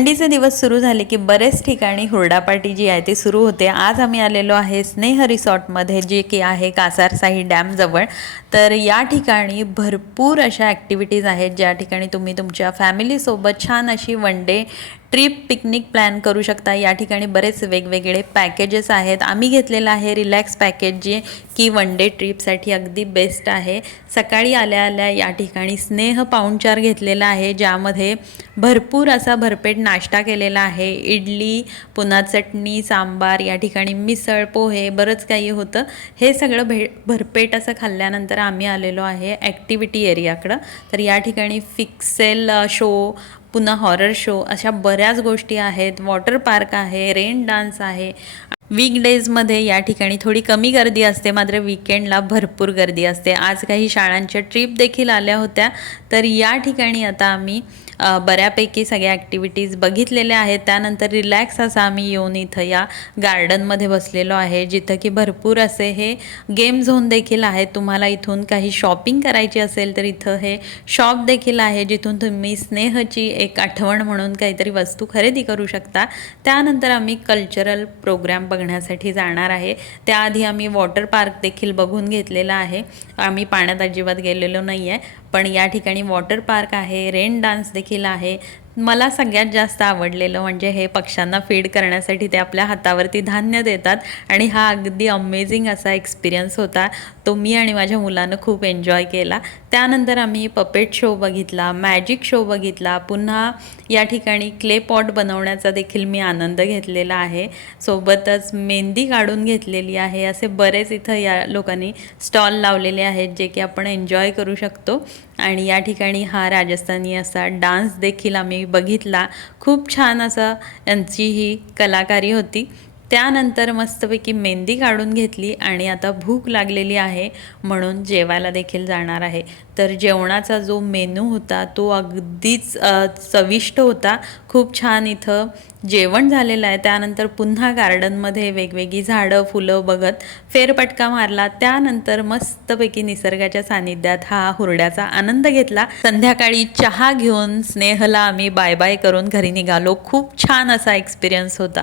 थंडीचे दिवस सुरू झाले की बरेच ठिकाणी हुरडा पार्टी जी आहे ती सुरू होते। आज आम्ही आलेलो आहे स्नेह रिसॉर्टमध्ये, जे की आहे कासारसाई डॅम जवळ। तर या ठिकाणी भरपूर अशा ॲक्टिव्हिटीज आहेत ज्या ठिकाणी तुम्ही तुमच्या फॅमिलीसोबत छान अशी one day trip picnic plan करू शकता। या ठिकाणी बरेच वेगवेगळे पॅकेजेस आहेत। आम्ही घेतलेलं आहे रिलॅक्स पॅकेज, जे की वन डे ट्रिपसाठी अगदी बेस्ट आहे। सकाळी आल्या आल्या या ठिकाणी स्नेह पाहुणचार घेतलेला आहे, ज्यामध्ये भरपूर असा भरपेट नाश्ता केलेला आहे। इडली, पुन्हा चटणी, सांबार, या ठिकाणी मिसळ, पोहे, बरंच काही होतं। हे सगळं भरपेट असं खाल्ल्यानंतर आम्ही आलेलो आहे ॲक्टिव्हिटी एरियाकडं। तर या ठिकाणी फिक्सेल शो, पुन्हा हॉरर शो, अशा बऱ्याच गोष्टी आहेत। वॉटर पार्क आहे, रेन डान्स आहे। वीकडेजमध्ये या ठिकाणी थोडी कमी गर्दी असते, मात्र वीकेंडला भरपूर गर्दी असते। आज काही शाळांच्या ट्रिप देखील आल्या होत्या। तर या ठिकाणी आता आम्ही बऱ्यापैकी सगळ्या ॲक्टिव्हिटीज बघितलेल्या आहेत। त्यानंतर रिलॅक्स असं आम्ही येऊन इथं या गार्डनमध्ये बसलेलो आहे, जिथं की भरपूर असे हे गेम झोन देखील आहेत। तुम्हाला इथून काही शॉपिंग करायची असेल तर इथं हे शॉप देखील आहे, जिथून तुम्ही स्नेहची एक आठवण म्हणून काहीतरी वस्तू खरेदी करू शकता। त्यानंतर आम्ही कल्चरल प्रोग्राम बघण्यासाठी जाणार आहे। त्याआधी आम्ही वॉटर पार्क देखील बघून घेतलेला आहे। आम्ही पाण्यात अजिबात गेलेलो नाही आहे, पण या ठिकाणी वॉटर पार्क आहे, रेन डान्स देखील आहे। मला सगळ्यात जास्त आवडलेलं म्हणजे हे पक्ष्यांना फीड करण्यासाठी ते आपल्या हातावरती धान्य देतात, आणि हा अगदी अमेझिंग असा एक्सपिरियन्स होता। तो मी आणि माझ्या मुलानं खूप एन्जॉय केला। त्यानंतर आम्ही पपेट शो बघितला, मॅजिक शो बघितला, पुन्हा या ठिकाणी क्ले पॉट बनवण्याचा देखील मी आनंद घेतलेला आहे। सोबतच मेहंदी काढून घेतलेली आहे। असे बरेच इथं या लोकांनी स्टॉल लावलेले आहेत, जे की आपण एन्जॉय करू शकतो। आणि या ठिकाणी हा राजस्थानी असा डान्स देखील आम्ही बघितला। खूप छान असं यांची ही कलाकारी होती। त्यानंतर मस्तपैकी मेहंदी काढून घेतली, आणि आता भूक लागलेली आहे म्हणून जेवायला देखील जाणार आहे। तर जेवणाचा जो मेनू होता तो अगदीच चविष्ट होता। खूप छान इथं जेवण झालेलं आहे। त्यानंतर पुन्हा गार्डनमध्ये वेगवेगळी झाडं, फुलं बघत फेरफटका मारला। त्यानंतर मस्तपैकी निसर्गाच्या सानिध्यात हा हुरड्याचा आनंद घेतला। संध्याकाळी चहा घेऊन स्नेहला आम्ही बाय बाय करून घरी निघालो। खूप छान असा एक्सपिरियन्स होता।